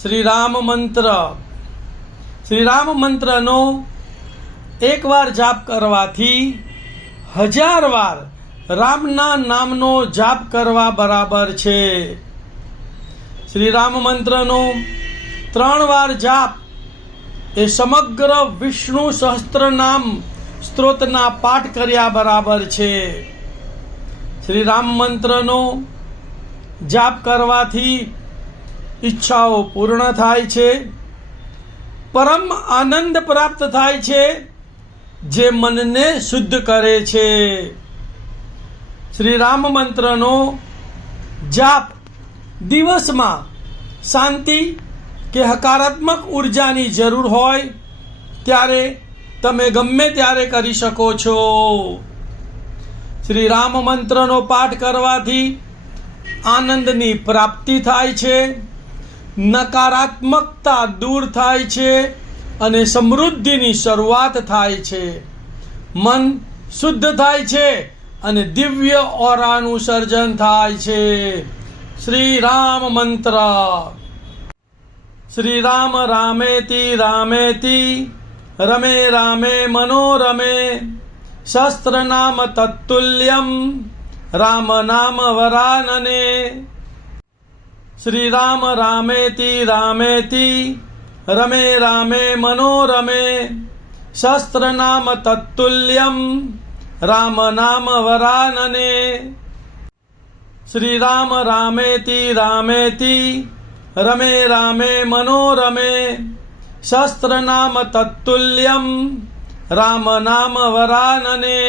શ્રી રામ મંત્ર. શ્રી રામ મંત્રનો એકવાર જાપ કરવાથી 1000 વાર રામના નામનો જાપ કરવા બરાબર છે. શ્રી રામ મંત્રનો 3 વાર જાપ એ સમગ્ર વિષ્ણુ સહસ્ત્રનામ સ્ત્રોતના પાઠ કર્યા બરાબર છે. શ્રી રામ મંત્રનો જાપ કરવાથી ઈચ્છાઓ પૂર્ણ થાય છે, પરમ આનંદ પ્રાપ્ત થાય છે, જે મનને શુદ્ધ કરે છે. શ્રી રામ મંત્રનો જાપ દિવસમાં શાંતિ કે હકારાત્મક ઉર્જાની જરૂર હોય ત્યારે તમે ગમે ત્યારે કરી શકો છો. શ્રી રામ મંત્રનો પાઠ કરવાથી આનંદની પ્રાપ્તિ થાય છે, નકારાત્મકતા દૂર થાય છે અને સમૃદ્ધિની શરૂઆત થાય છે. મન શુદ્ધ થાય છે અને દિવ્ય ઓરાનું સર્જન થાય છે. શ્રી રામ મંત્ર. શ્રી રામ રામેતિ રામેતિ રમે રામે મનોરમે શસ્ત્ર નામ તત્તુલ્યમ રામ નામ વરાનને. શ્રી રામ રામેતિ રામેતિ રમે રામે મનોરમે શસ્ત્ર નામ તત્તુલ્યમ રામ નામ વરાનને. શ્રી રામ રામેતિ રામેતિ રમે રામે મનોરમે શસ્ત્ર નામ તત્તુલ્યમ રામ નામ વરાનને.